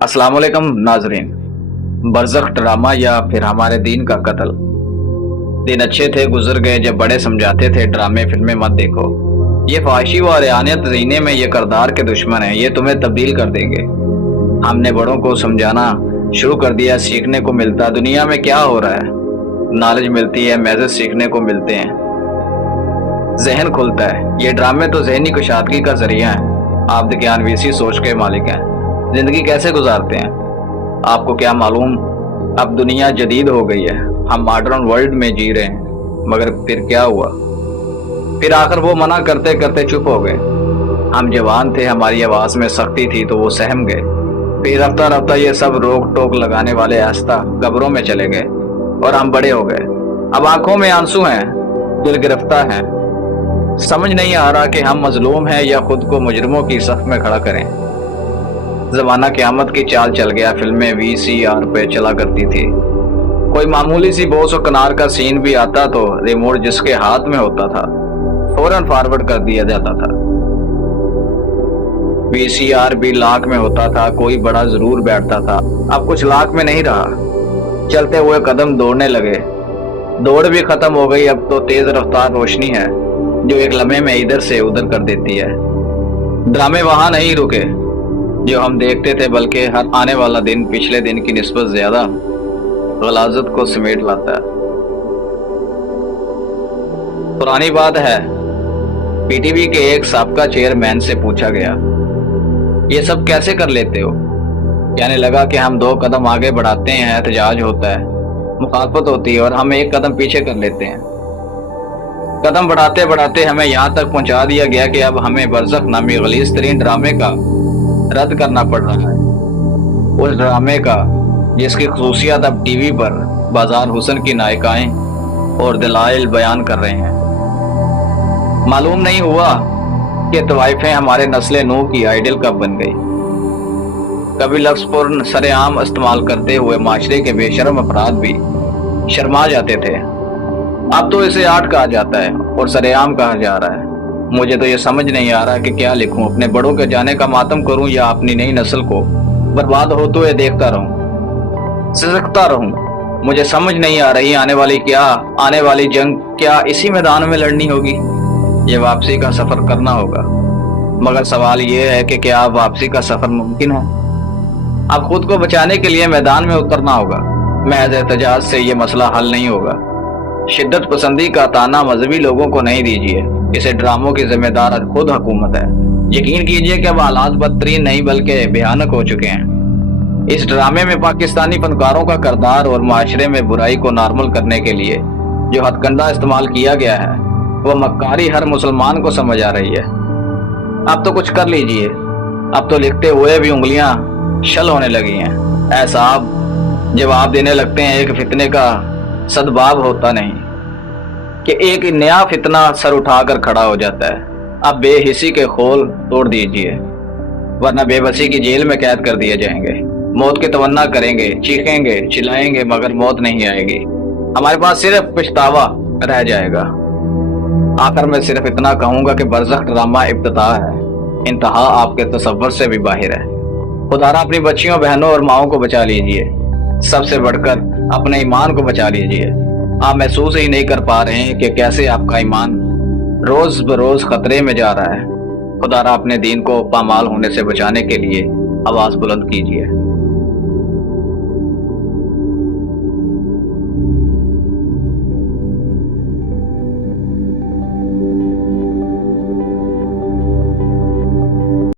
अस्सलाम वालेकुम नाजरीन। बरज़ख ड्रामा या फिर हमारे दीन का कत्ल। दिन अच्छे थे गुजर गए जब बड़े समझाते थे ड्रामे फिल्में मत देखो, ये ख्वाहिशी व रेहानियत जीने में ये करदार के दुश्मन है, ये तुम्हें तब्दील कर देंगे। हमने बड़ों को समझाना शुरू कर दिया, सीखने को मिलता दुनिया में क्या हो रहा है, नॉलेज मिलती है, मैसेज सीखने को मिलते हैं, जहन खुलता है। ये ड्रामे तो जहनी कुशादगी का जरिया है। आप ज्ञानवीसी सोच के मालिक हैं, जिंदगी कैसे गुजारते हैं आपको क्या मालूम। अब दुनिया जदीद हो गई है, हम मॉडर्न वर्ल्ड में जी रहे हैं, मगर फिर क्या हुआ, फिर आखिर वो मना करते करते चुप हो गए। हम जवान थे, हमारी आवाज में सख्ती थी तो वो सहम गए। फिर रफ्ता रफ्ता ये सब रोक टोक लगाने वाले आस्था कब्रों में चले गए और हम बड़े हो गए। अब आंखों में आंसू हैं, दिल गिरफ्तार है, समझ नहीं आ रहा कि हम मजलूम हैं या खुद को मुजरिमों की सफ में खड़ा करें। जमाना क़यामत की चाल चल गया, फिल्में VCR पे चला करती थी। कोई मामूली सी बोस और कनार का सीन भी आता तो रिमोट जिसके हाथ में होता था फौरन फॉरवर्ड कर दिया जाता था। VCR भी लाख में होता था, कोई बड़ा जरूर बैठता था। अब कुछ लाख में नहीं रहा, चलते हुए कदम दौड़ने लगे, दौड़ भी खत्म हो गई। अब तो तेज रफ्तार रोशनी है जो एक लम्हे में इधर से उधर कर देती है। ड्रामे वहां नहीं रुके जो हम देखते थे, बल्कि हर आने वाला दिन पिछले दिन की निस्बत ज्यादा गलाजत को समेट लाता है। पुरानी बात है, PTV के एक साबका चेयरमैन से पूछा गया, ये सब कैसे कर लेते हो। कहने लगा कि हम 2 कदम आगे बढ़ाते हैं, एहतजाज होता है, मुखालफत होती है, और हम 1 कदम पीछे कर लेते हैं। कदम बढ़ाते बढ़ाते हमें यहाँ तक पहुंचा दिया गया कि अब हमें बरज़ख नामी गलीज़ तरीन ड्रामे का रद्द करना पड़ रहा है। उस ड्रामे का जिसकी खसूसियत अब TV पर बाजार हुसन की नायिकाएं और दलाइल बयान कर रहे हैं। मालूम नहीं हुआ कि तवाइफें हमारे नस्ल नूह की आइडियल कब बन गई। कभी लफ्ज़ पर सरेआम इस्तेमाल करते हुए माशरे के बेशर्म अफराद भी शर्मा जाते थे। अब तो इसे आर्ट कहा जाता है और सरेआम कहा जा रहा है। मुझे तो ये समझ नहीं आ रहा कि क्या लिखूं, अपने बड़ों के जाने का मातम करूं या अपनी नई नस्ल को बर्बाद होते हुए देखता रहूं, सिसकता रहूं। मुझे समझ नहीं आ रही आने वाली जंग क्या इसी मैदान में लड़नी होगी, ये वापसी का सफर करना होगा। मगर सवाल ये है कि क्या वापसी का सफर मुमकिन है। अब खुद को बचाने के लिए मैदान में उतरना होगा। महज एहतजाज से ये मसला हल नहीं होगा। शिद्दत पसंदी का ताना मजहबी लोगों को नहीं दीजिए, इसे ड्रामों की जिम्मेदार खुद हुकूमत है। यकीन कीजिए कि अब हालात बदतरीन नहीं बल्कि भयानक हो चुके हैं। इस ड्रामे में पाकिस्तानी फनकारों का किरदार और माशरे में बुराई को नॉर्मल करने के लिए जो हथकंडा इस्तेमाल किया गया है, वो मक्कारी हर मुसलमान को समझ आ रही है। अब तो कुछ कर लीजिए, अब तो लिखते हुए भी उंगलियां शल होने लगी हैं। ऐ साहब, जवाब देने लगते हैं एक फितने का सदबाब होता नहीं कि एक नया फितना सर उठाकर खड़ा हो जाता है। अब बेहिसी के खोल तोड़ दीजिए, वरना बेबसी की जेल में कैद कर दिए जाएंगे। मौत की तमन्ना करेंगे, चीखेंगे, चिल्लाएंगे, मगर मौत नहीं आएगी। हमारे पास सिर्फ पछतावा रह जाएगा। आखिर में सिर्फ इतना कहूंगा कि बरज़ख ड्रामा इब्तिदा है, इंतहा आपके तसव्वुर से भी बाहर है। खुदारा अपनी बच्चियों, बहनों और माओं को बचा लीजिए, सबसे बढ़कर अपने ईमान को बचा लीजिए। आप महसूस ही नहीं कर पा रहे हैं कि कैसे आपका ईमान रोज बरोज खतरे में जा रहा है। खुदारा अपने दीन को पामाल होने से बचाने के लिए आवाज बुलंद कीजिए।